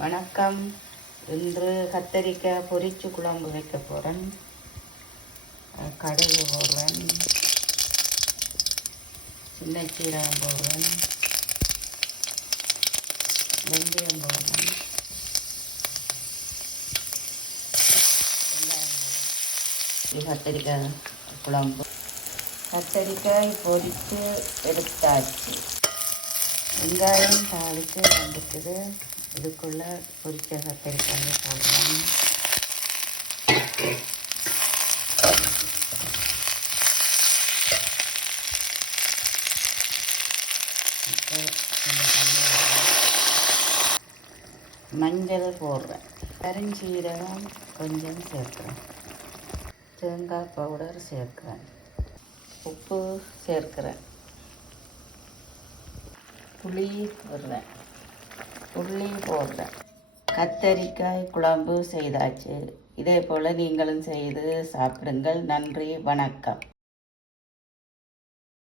வணக்கம். இன்று கத்தரிக்காய் பொரிச்சு குழம்பு வைக்க போகிறேன். கடுகு போடுறேன், சின்ன சீரகம் போடுறேன், வெந்தயம் போடுறேன், வெங்காயம் போடுறேன். இது கத்தரிக்காய் குழம்பு. கத்தரிக்காய் பொரித்து எடுத்தாச்சு. வெங்காயம் தாளித்து வந்துட்டுது. இதுக்குள்ளே பொரிச்ச கத்தரிக்காய் போடுறேன். மஞ்சள் போடுறேன், கருஞ்சீரகம் கொஞ்சம் சேர்க்குறேன், தேங்காய் பவுடர் சேர்க்குறேன், உப்பு சேர்க்குறேன், புளி போடுறேன், உள்ளி போடுறேன். கத்தரிக்காய் குழம்பு செய்தாச்சு. இதே போல் நீங்களும் செய்து சாப்பிடுங்கள். நன்றி, வணக்கம்.